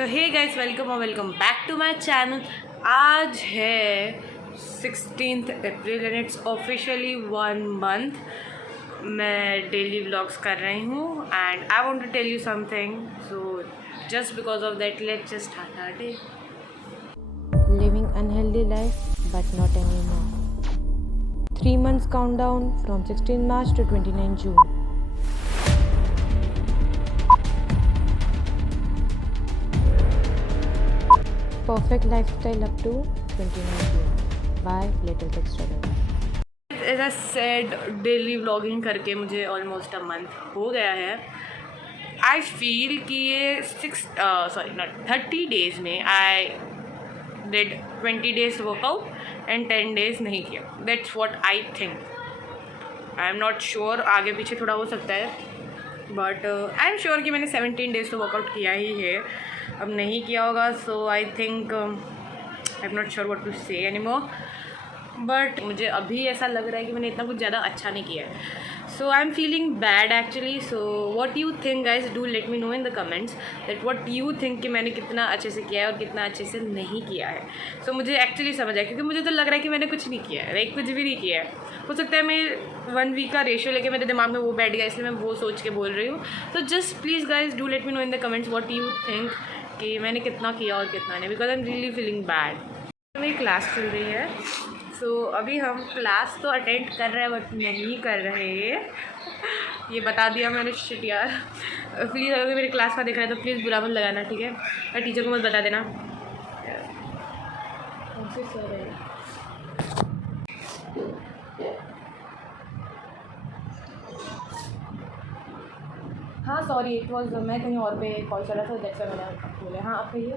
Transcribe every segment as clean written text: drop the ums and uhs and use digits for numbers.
तो hey guys, welcome back to my channel. आज है 16 April and it's officially 1 month मैं डेली व्लॉग्स कर रही हूँ and I want to tell you something, so just because of that let's just start our day. Living unhealthy life, but not anymore. 3 months countdown from 16 March to 29 June. Perfect lifestyle up to 29 June. By Little Tech Struggle. As I said, daily vlogging करके मुझे almost a month हो गया है। I feel कि ये 30 days में I did 20 days workout and 10 days नहीं किया। That's what I think. I am not sure, आगे पीछे थोड़ा हो सकता है, बट आई एम श्योर कि मैंने 17 days तो वर्कआउट किया ही है। अब नहीं किया होगा, so I think I am not sure what to say anymore, but मुझे अभी ऐसा लग रहा है कि मैंने इतना कुछ ज़्यादा अच्छा नहीं किया है। So I am feeling bad actually. So what you think guys, do let me know in the comments that what you think कि मैंने कितना अच्छे से किया है और कितना अच्छे से नहीं किया है। सो मुझे एक्चुअली समझ आया, क्योंकि मुझे तो लग रहा है कि मैंने कुछ नहीं किया है, लाइक कुछ भी नहीं किया है। हो सकता है मैं 1 week का रेशियो लेके मेरे दिमाग में वो बैठ गया, इसलिए मैं वो सोच के बोल रही हूँ। तो just please guys do let me know in the comments what you think कि मैंने कितना किया और कितना नहीं, because I am really feeling bad. मेरी क्लास चल रही है, सो अभी हम क्लास तो अटेंड कर रहे हैं बट नहीं कर रहे। ये बता दिया मैंने, शिट यार। प्लीज़ अगर मेरी क्लास का देख रहा है तो प्लीज़ बुरा मत लगाना, ठीक है? और टीचर को मत बता देना। हाँ सॉरी, इट वॉज मैं कहीं और पे कॉल कर रहा था, दैट्स व्हाई मैंने बोला। हाँ आप कहिए।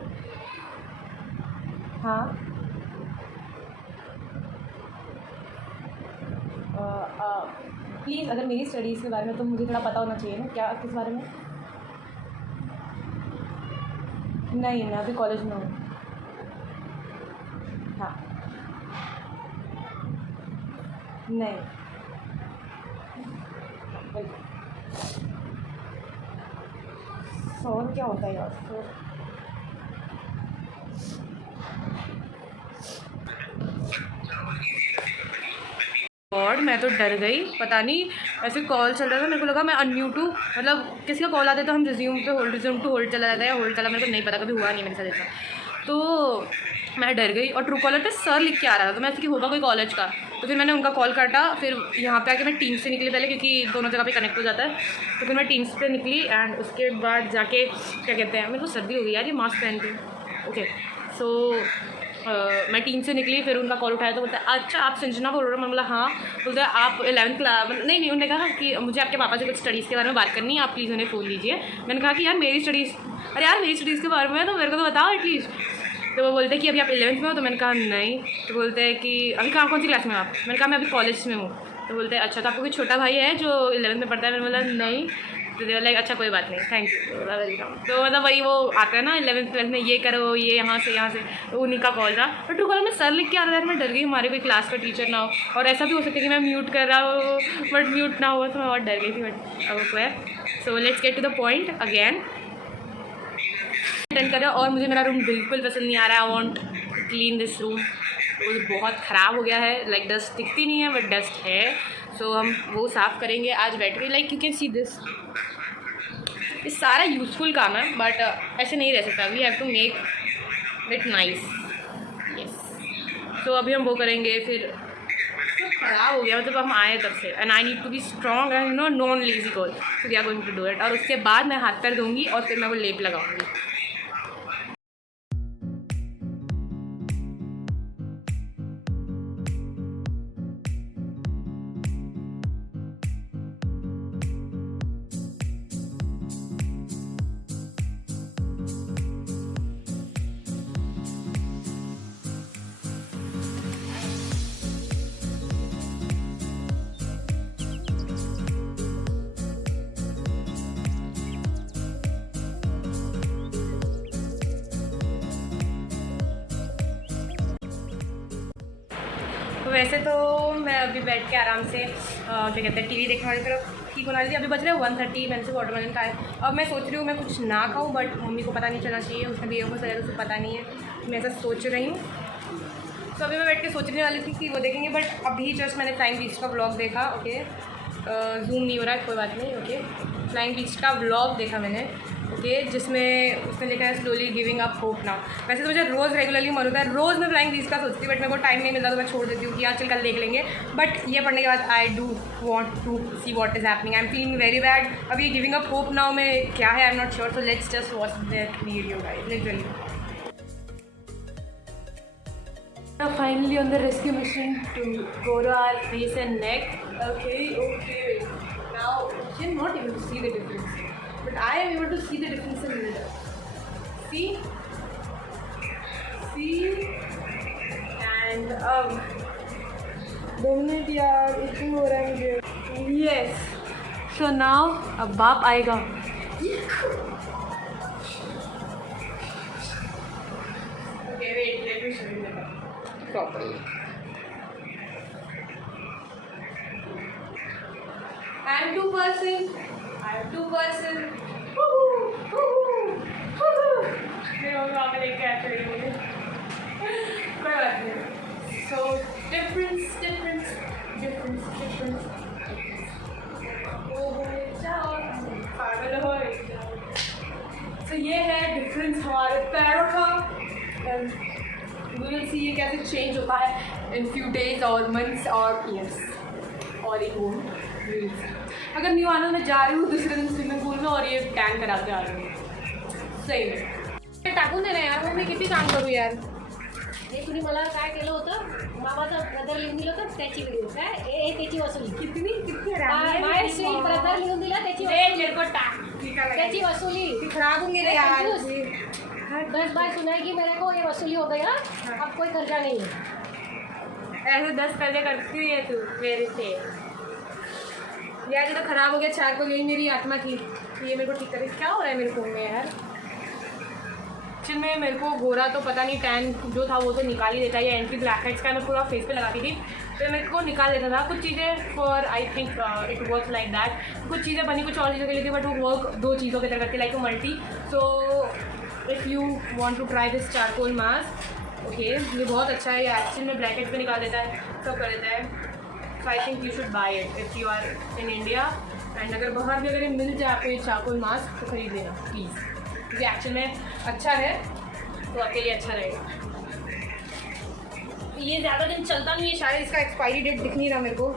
हाँ प्लीज़, अगर मेरी स्टडीज़ के बारे में तो मुझे थोड़ा पता होना चाहिए ना। क्या, किस बारे में? नहीं, मैं अभी कॉलेज में हूँ। हाँ नहीं, सॉरी क्या होता है यार? और मैं तो डर गई, पता नहीं ऐसे कॉल चल रहा था, मेरे को लगा मैं अनम्यूट हूँ, मतलब किसी का कॉल आता है तो हम रिज्यूम टू होल्ड चला जाता है, होल्ड चला, मेरे को नहीं पता, कभी हुआ नहीं मेरे साथ ऐसा। तो मैं डर गई और ट्रू कॉलर पे सर लिख के आ रहा था, तो मैं ऐसे कि होगा कोई कॉलेज का। तो फिर मैंने उनका कॉल काटा, फिर यहाँ पे आके मैं टीम्स से निकली पहले, क्योंकि दोनों जगह पे कनेक्ट हो जाता है। तो फिर मैं टीम्स पे निकली एंड उसके बाद जाके क्या कहते हैं, मेरे को सर्दी हो गई यार, ये मास्क पहन के। ओके, सो मैं टीम से निकली, फिर उनका कॉल उठाया तो बोलता है अच्छा आप संजना बोल रहे हो? मैं बोला हाँ। बोलते हैं आप 11th क्लास, नहीं उन्होंने कहा कि मुझे आपके पापा से कुछ स्टडीज़ के बारे में बात करनी है, आप प्लीज़ उन्हें फ़ोन लीजिए। मैंने कहा कि यार मेरी स्टडीज़, अरे यार मेरी स्टडीज़ के बारे में तो मेरे को तो बताओ एटलीस्ट। तो वो बोलते हैं कि अभी आप 11th में हो? तो मैंने कहा नहीं। तो बोलते हैं कि अभी कौन सी क्लास में आप? मैंने कहा मैं अभी कॉलेज में हूँ। तो बोलते हैं अच्छा, तो आपको कोई छोटा भाई है जो 11th में पढ़ता है? मैंने बोला नहीं। तो दे लाइक अच्छा कोई बात नहीं, थैंक यू, वेलकम। तो मतलब वही वो आता है ना 11th 12th में, ये करो ये यहाँ से, तो उन्हीं का कॉल था। और ट्रू कॉलर में सर लिख के आ रहा था, मैं डर गई हमारे कोई क्लास का टीचर ना हो, और ऐसा भी हो सकता है कि मैं म्यूट कर रहा हूँ बट म्यूट ना हुआ, तो मैं बहुत डर गई थी, बट अब वो है। So let's get to the point again. Attend कर रहा है और मुझे मेरा रूम बिल्कुल पसंद नहीं आ रहा है। I want clean this room, वो बहुत ख़राब हो गया है, लाइक डस्ट दिखती नहीं है बट डस्ट है। सो हम वो साफ़ करेंगे आज बैठ के। Like you can see this, ये सारा यूज़फुल काम है, बट ऐसे नहीं रह सकता। We have to make it nice, yes. तो अभी हम वो करेंगे, फिर ख़राब हो गया, मतलब हम आए तब से, and I need to be strong and non lazy girl, so we are going to do it. और उसके बाद मैं हाथ पैर धोऊंगी और फिर मैं वो लेप लगाऊंगी। वैसे तो मैं अभी बैठ के आराम से क्या कहते हैं टीवी देखने वाली तरफ ही ठीक होना चाहिए। अभी बज रहे 1:30, मैंने से वाटरमेलन खाया। अब मैं सोच रही हूँ मैं कुछ ना खाऊँ, बट मम्मी को पता नहीं चलना चाहिए, उसने भी को शायद उसे पता नहीं है, मैं ऐसा सोच रही हूँ। तो अभी मैं बैठ के सोचने वाली थी कि वो देखेंगे, बट अभी जस्ट मैंने फ्लाइंग बीच का व्लॉग देखा। ओके, जूम नहीं हो रहा है, कोई बात नहीं। ओके, फ्लाइंग बीच का व्लॉग देखा मैंने। ओके, जिसमें उसने लिखा है slowly giving up hope now. वैसे तो मुझे रोज़ रेगुलरली मन होता है, रोज़ मैं फ्लाइंग बीच का सोचती हूँ, बट मेरे को टाइम नहीं मिलता तो मैं छोड़ देती हूँ कि आज चल कल देख लेंगे। बट ये पढ़ने के बाद I do want to see what is happening. I am feeling very bad. अभी गिविंग अप होप नाउ में क्या है I am not sure, so let's just watch that video guys, literally. Finally on the rescue mission to go to our face and neck. Okay. Now you're not able to see the difference, but I am able to see the difference in mirror. See, and 2 minute यार, इतना हो रहा है मुझे। Yes. So now अब बाप आएगा। Okay, wait. Let me show you that properly. I am 2%. मेरे मम्मी पापा लेके आते हैं मुझे, कोई बात नहीं। So difference. जाओ पागल हो जाओ। So ये है डिफरेंस हमारे पैरों का। We will see ये कैसे चेंज होता है in few days और months और years और एक वो अगर न्यू आना मैं जा रही हूँ दूसरे दिन स्विमिंग पूल में और ये टैन करा के आ रही हूँ। सही में टाकून देना यार, मग मी किती काम करू यार। हे तुम्ही मला काय केलं होतं, मामाचा ब्रदर लिहून दिलं होतं त्याची व्हिडिओ काय हे त्याची वसुली कितनी माय स्वीट ब्रदर लिहून दिला त्याची मेरे को टाक त्याची वसूली खराब होंगे यार। 10 बार सुनाएगी मेरे को, ये वसूली हो गया, अब कोई कर्जा नहीं है। ऐसे 10 कर्जे करती है तू मेरे से यार। ये तो खराब हो गया, चार को गई मेरी आत्मा की, ये मेरे को ठीक करे। क्या हो रहा है मेरे फोन में यार। एक्चुअल में मेरे को गोरा तो पता नहीं, टैन जो था वो तो निकाल ही देता है। ये एंटी ब्लैक हेड्स का मैं पूरा फेस पे लगाती थी तो मेरे को निकाल देता था। कुछ चीज़ें for I think it work like that, कुछ चीज़ें बनी कुछ और चीज़ों के लिए थी, बट वो वर्क 2 चीज़ों की तरह करती like multi. So if you want to try this charcoal mask, okay, ये बहुत अच्छा है। ये एक्चुअल में ब्लैक हेड्स पे निकाल देता है, सब कर देता है। So I think you should buy it if you are in India. And अगर बाहर भी अगर मिल जाए आपको ये चारकोल मास्क तो खरीद लेना प्लीज़, क्योंकि एक्चुअल में अच्छा है तो आपके लिए अच्छा रहेगा। ये ज़्यादा दिन चलता नहीं है, शायद इसका एक्सपायरी डेट दिख नहीं रहा मेरे को।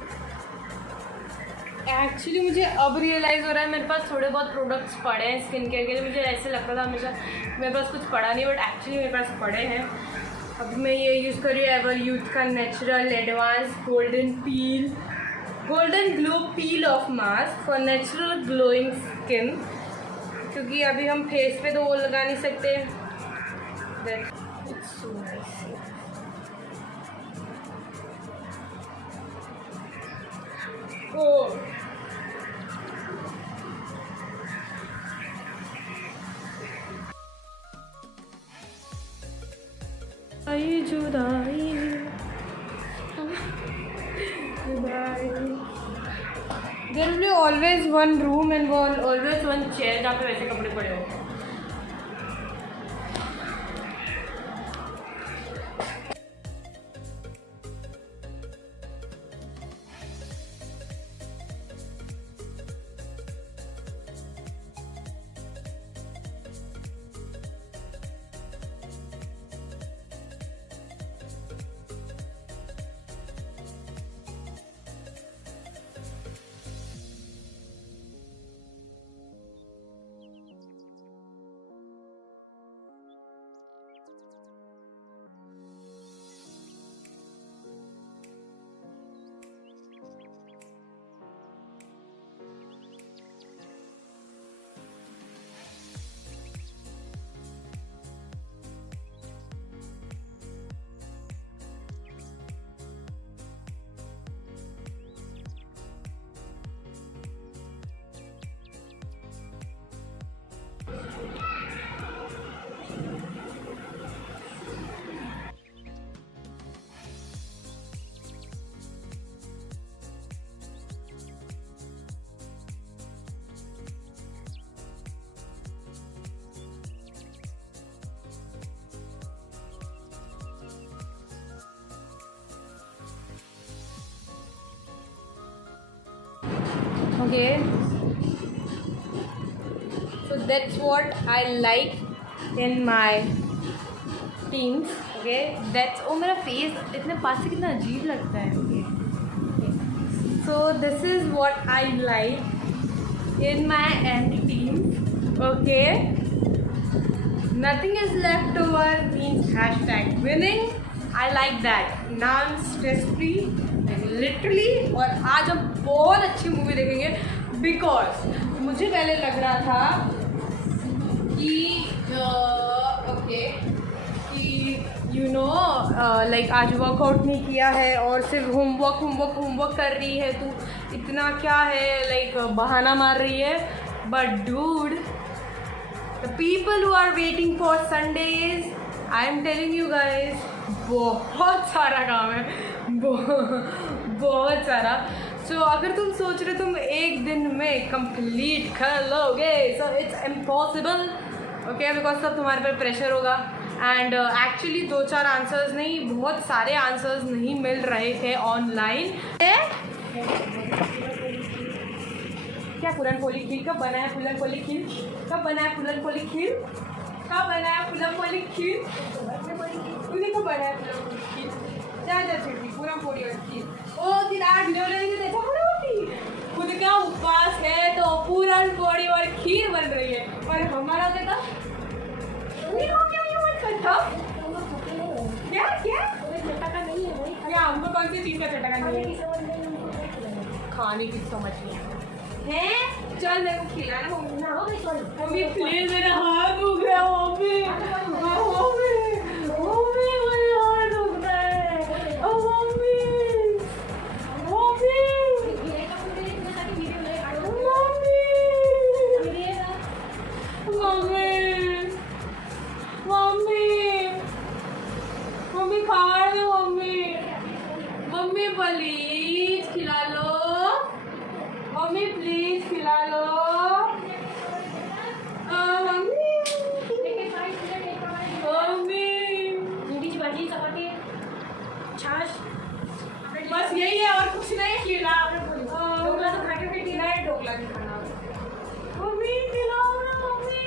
एक्चुअली मुझे अब रियलाइज़ हो रहा है मेरे पास थोड़े बहुत प्रोडक्ट्स पड़े हैं स्किन केयर के लिए। मुझे ऐसे लगता था हमेशा मेरे पास कुछ पड़ा नहीं, बट एक्चुअली मेरे पास पड़े हैं। अब मैं ये यूज़ कर रही हूँ एवर यूथ का natural advance golden glow peel of mask for natural glowing skin, क्योंकि अभी हम फेस पे तो वो लगा नहीं सकते। It's so nice. Oh. आई जुदाई There will be always one room and always one chair जहाँ पे वैसे कपड़े पड़े हो। Okay. So that's what I like in my teams. Okay. That's मेरा face इतने पास से कितना अजीब लगता है. Okay. So this is what I like in my end teams. Okay. Nothing is left over means hashtag winning. I like that. Now I'm stress free. Literally. और आज हम बहुत अच्छी मूवी देखेंगे because मुझे पहले लग रहा था कि ओके कि यू नो लाइक आज वर्कआउट नहीं किया है और सिर्फ होमवर्क कर रही है, तू इतना क्या है लाइक बहाना मार रही है. But dude, the people who are waiting for Sundays, I am telling you guys, बहुत सारा काम है, बहुत सारा. सो अगर तुम सोच रहे तुम एक दिन में कंप्लीट कर लोगे, so it's impossible. Okay, because तब तुम्हारे पर प्रेशर होगा. एंड एक्चुअली 2-4 आंसर्स नहीं, बहुत सारे आंसर्स नहीं मिल रहे थे ऑनलाइन. क्या पूरन पोली खीर कब बनाया? पूरन पोली खीर कब बनाया? पूरन पोली खीर कब बनाया? पूरन पोली खीर तूने कब बनाया? पूरन पोली खीर क्या छिड़की? पूरन पोली और खीर. ओ तिराट ले देखो खुद का उपवास है तो पूरन पोली और खीर बन रही है, और हमारा देखा क्या क्या चटका नहीं है भाई. क्या हमको कौन सी चीज़ का चटका नहीं है? खाने की समझ नहीं है. चल मेरे को खिलाना मम्मी प्लीज, मेरा हाथ दुख रहा है मम्मी, मम्मी मेरा हाथ दुख रहा है मम्मी, मम्मी खा रहे मम्मी प्लीज खिला लो, मम्मी प्लीज खिला लो मम्मी मम्मी. छाछ बस यही है और कुछ नहीं. खिला ढोकला तो खा के फिर ढोकला नहीं खाना. मम्मी खिलाओ ना मम्मी.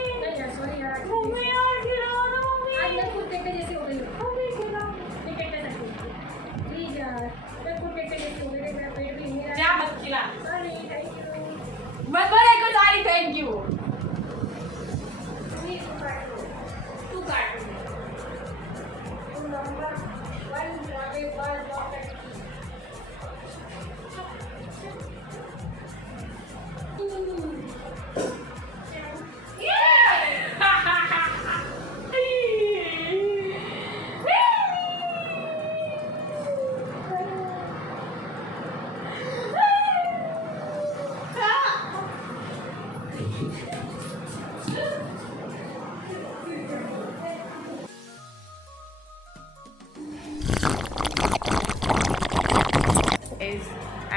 मम्मी यार खिलाओ ना मम्मी. आज मैं खुद टेक्टे जैसे हो गई. मम्मी खिलाओ. प्लीज यार, मैं खुद टेक्टे जैसे हो गई. मेरा पेट भी नहीं रहा. जा मत खिला. अरे थैंक यू. मत बोले कुछ. आई थैंक यू. तू काट. नंबर 1 जाके बाल काट.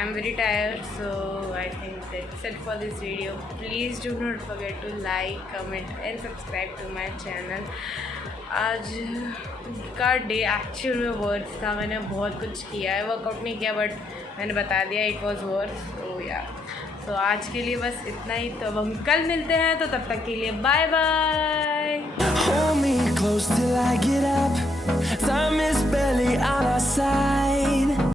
I'm very tired, so I think that's it for this video. Please do not forget to like, comment and subscribe to my channel. आज का डे एक्चुअल में वर्थ था. मैंने बहुत कुछ किया है, वर्कआउट नहीं किया बट मैंने बता दिया इट वॉज वर्थ. तो या तो आज के लिए बस इतना ही. तो अब हम कल मिलते हैं, तो तब तक के लिए बाय बाय.